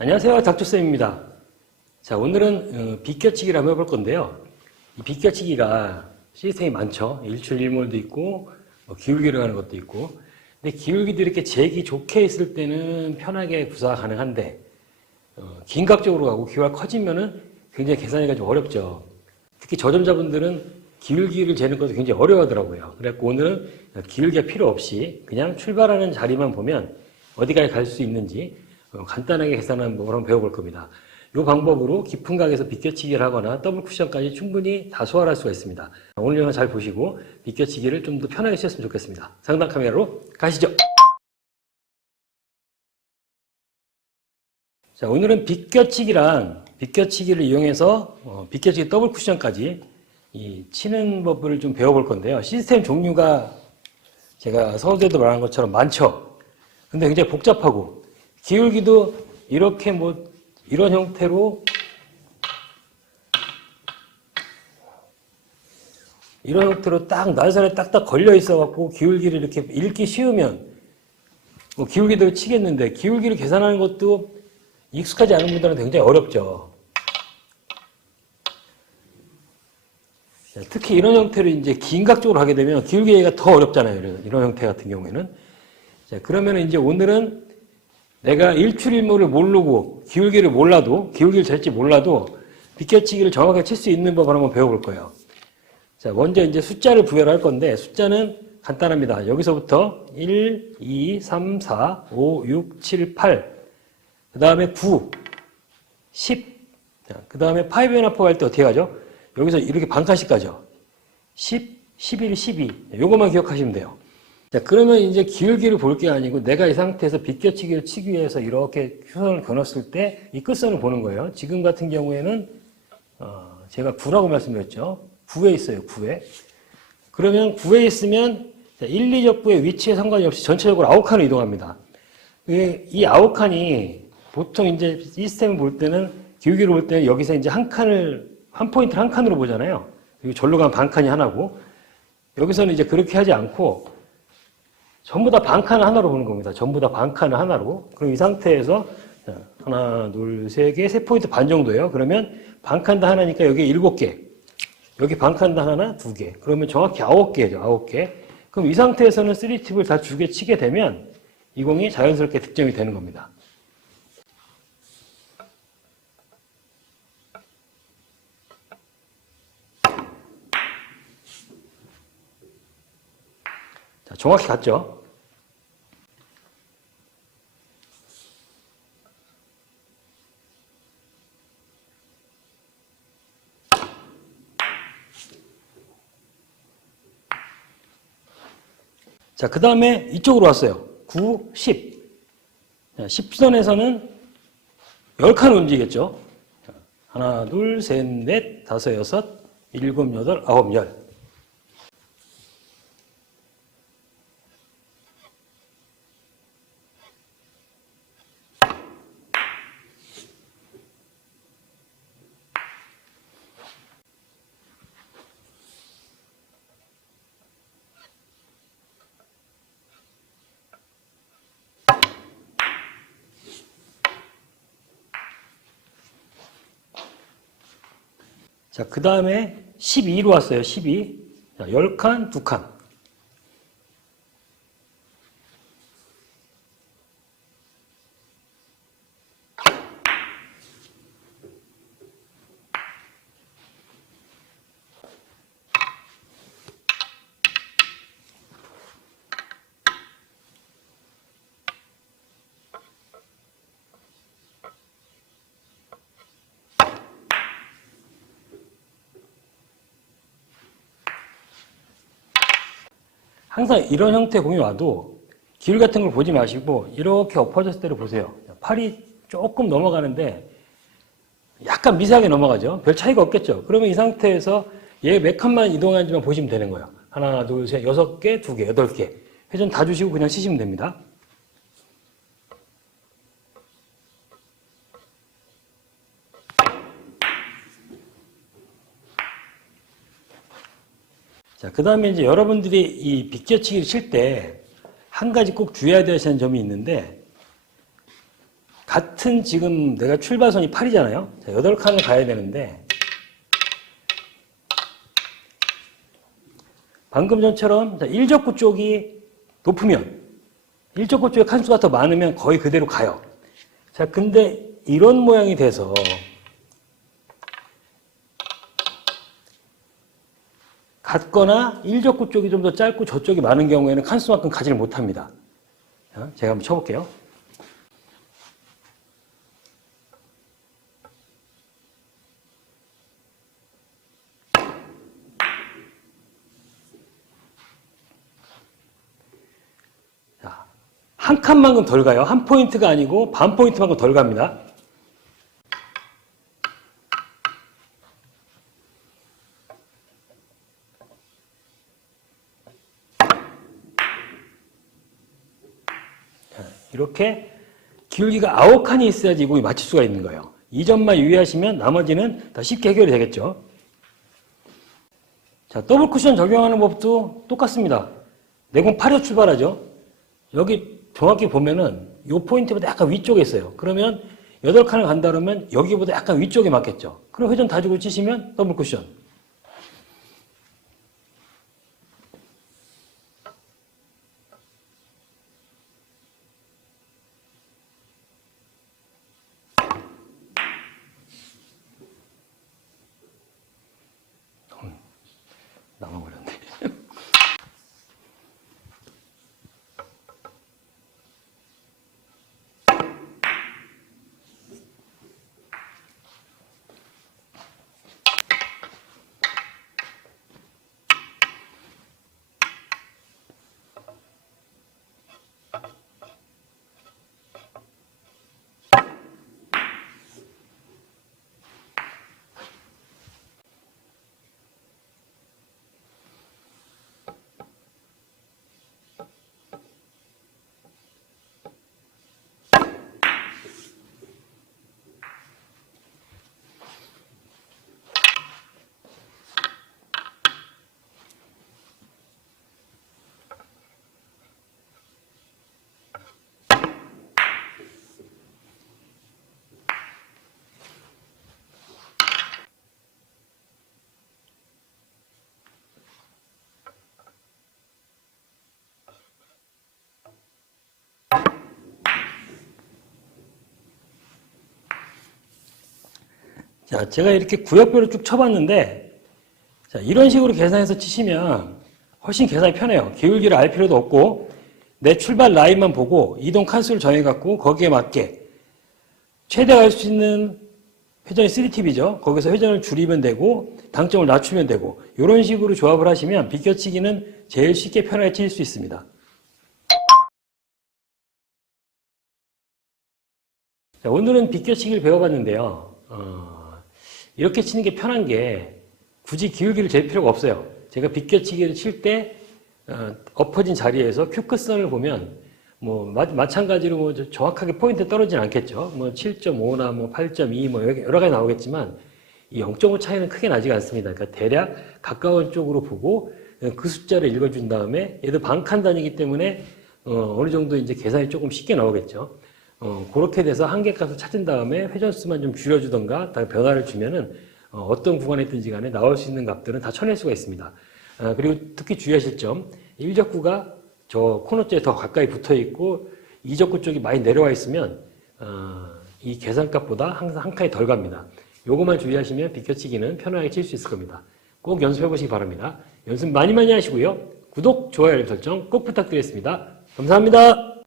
안녕하세요. 닥터쌤입니다. 자, 오늘은 어, 비껴치기를 한번 해볼 건데요. 이 비껴치기가 시스템이 많죠. 일출일몰도 있고, 뭐 기울기를 하는 것도 있고. 근데 기울기도 이렇게 재기 좋게 있을 때는 편하게 구사가 가능한데, 어, 긴각적으로 가고 기울기가 커지면은 굉장히 계산하기가 좀 어렵죠. 특히 저점자분들은 기울기를 재는 것도 굉장히 어려워하더라고요. 그래서 오늘은 기울기가 필요 없이 그냥 출발하는 자리만 보면 어디까지 갈 수 있는지 어, 간단하게 계산하는 법을 한번 배워볼 겁니다. 이 방법으로 깊은 각에서 비껴치기를 하거나 더블 쿠션까지 충분히 다 소화할 수가 있습니다. 오늘 영상 잘 보시고 비껴치기를 좀 더 편하게 치셨으면 좋겠습니다. 상단 카메라로 가시죠. 자, 오늘은 비껴치기랑 비껴치기를 이용해서 어, 비껴치기 더블 쿠션까지 이 치는 법을 좀 배워볼 건데요. 시스템 종류가 제가 서울대도 말한 것처럼 많죠. 근데 굉장히 복잡하고 기울기도 이렇게 뭐 이런 형태로 이런 형태로 딱 날살에 딱딱 걸려 있어 갖고 기울기를 이렇게 읽기 쉬우면 뭐 기울기도 치겠는데 기울기를 계산하는 것도 익숙하지 않은 분들은 굉장히 어렵죠. 자, 특히 이런 형태로 이제 긴각적으로 하게 되면 기울기가 더 어렵잖아요. 이런 형태 같은 경우에는. 자, 그러면 이제 오늘은 내가 일출일모를 모르고 기울기를 몰라도 기울기를 잘지 몰라도 비껴치기를 정확하게 칠 수 있는 법을 한번 배워볼 거예요. 자, 먼저 이제 숫자를 부여를 할 건데 숫자는 간단합니다. 여기서부터 1, 2, 3, 4, 5, 6, 7, 8. 그 다음에 9, 10. 그 다음에 5 and up 할때 어떻게 가죠? 여기서 이렇게 반칸씩 가죠. 10, 11, 12. 요것만 기억하시면 돼요. 자, 그러면 이제 기울기를 볼 게 아니고 내가 이 상태에서 비껴치기를 치기 위해서 이렇게 휴선을 겨눴을 때 이 끝선을 보는 거예요. 지금 같은 경우에는 어, 제가 9라고 말씀드렸죠. 9에 있어요. 9에. 그러면 9에 있으면 1, 2적부의 위치에 상관이 없이 전체적으로 아홉 칸을 이동합니다. 이- 이 아홉 칸이 보통 이제 시스템을 볼 때는 기울기를 볼 때는 여기서 이제 한 칸을 한 포인트를 한 칸으로 보잖아요. 그리고 절로 가면 반 칸이 하나고 여기서는 이제 그렇게 하지 않고 전부 다 반칸을 하나로 보는 겁니다. 전부 다 반칸을 하나로. 그럼 이 상태에서 자, 하나, 둘, 세 개, 세 포인트 반 정도예요. 그러면 반칸도 하나니까 여기 일곱 개. 여기 반칸도 하나, 두 개. 그러면 정확히 아홉 개죠. 아홉 개. 그럼 이 상태에서는 쓰리 팁을 다두개 치게 되면 이 공이 자연스럽게 득점이 되는 겁니다. 자, 정확히 갔죠? 자, 그 다음에 이쪽으로 왔어요. 9, 10. 10선에서는 10칸 움직이겠죠? 자, 하나, 둘, 셋, 넷, 다섯, 여섯, 일곱, 여덟, 아홉, 열. 자, 그 다음에 12로 왔어요. 12. 자, 10칸, 2칸. 항상 이런 형태의 공이 와도 길 같은 걸 보지 마시고 이렇게 엎어졌을 때를 보세요. 팔이 조금 넘어가는데 약간 미세하게 넘어가죠. 별 차이가 없겠죠. 그러면 이 상태에서 얘 몇 칸만 이동하는지만 보시면 되는 거예요. 하나, 둘, 셋, 여섯 개, 두 개, 여덟 개. 회전 다 주시고 그냥 치시면 됩니다. 자, 그 다음에 이제 여러분들이 이 비껴치기를 칠 때 한 가지 꼭 주의해야 되시는 점이 있는데, 같은 지금 내가 출발선이 8이잖아요. 자, 8칸을 가야 되는데 방금 전처럼 자, 1적구 쪽이 높으면 1적구 쪽에 칸수가 더 많으면 거의 그대로 가요. 자, 근데 이런 모양이 돼서 같거나 1적구 쪽이 좀 더 짧고 저쪽이 많은 경우에는 칸수만큼 가지를 못합니다. 자, 제가 한번 쳐볼게요. 자, 한 칸만큼 덜 가요. 한 포인트가 아니고 반 포인트만큼 덜 갑니다. 이렇게 기울기가 아홉 칸이 있어야지 이 공이 맞출 수가 있는 거예요. 이 점만 유의하시면 나머지는 더 쉽게 해결이 되겠죠. 자, 더블 쿠션 적용하는 법도 똑같습니다. 내공 8에 출발하죠. 여기 정확히 보면은 이 포인트보다 약간 위쪽에 있어요. 그러면 8칸을 간다 그러면 여기보다 약간 위쪽에 맞겠죠. 그럼 회전 다지고 치시면 더블 쿠션. 나만 걸렸네. 자, 제가 이렇게 구역별로 쭉 쳐봤는데, 자, 이런 식으로 계산해서 치시면 훨씬 계산이 편해요. 기울기를 알 필요도 없고, 내 출발 라인만 보고 이동 칸수를 정해갖고 거기에 맞게 최대 갈 수 있는 회전이 3팁이죠. 거기서 회전을 줄이면 되고, 당점을 낮추면 되고, 이런 식으로 조합을 하시면 비껴치기는 제일 쉽게 편하게 칠 수 있습니다. 자, 오늘은 비껴치기를 배워봤는데요. 어, 이렇게 치는 게 편한 게 굳이 기울기를 잴 필요가 없어요. 제가 비껴치기를 칠때 어, 엎어진 자리에서 큐크선을 보면 뭐 마, 찬가지로뭐 저- 정확하게 포인트 떨어지진 않겠죠. 뭐 7.5나 뭐 8.2 뭐 여러 가지 나오겠지만 이 0.5 차이는 크게 나지가 않습니다. 그러니까 대략 가까운 쪽으로 보고 그 숫자를 읽어준 다음에 얘도 반칸 단위이기 때문에 어, 어느 정도 이제 계산이 조금 쉽게 나오겠죠. 어, 그렇게 돼서 한계 값을 찾은 다음에 회전수만 좀 줄여주던가 변화를 주면은 어, 떤 구간에 있든지 간에 나올 수 있는 값들은 다 쳐낼 수가 있습니다. 아, 그리고 특히 주의하실 점, 1적구가 저 코너째에 더 가까이 붙어 있고 2적구 쪽이 많이 내려와 있으면 어, 이 계산값보다 항상 한 칸이 덜 갑니다. 요것만 주의하시면 비껴치기는 편하게 칠 수 있을 겁니다. 꼭 연습해 보시기 바랍니다. 연습 많이 많이 하시고요. 구독, 좋아요, 알림 설정 꼭 부탁드리겠습니다. 감사합니다.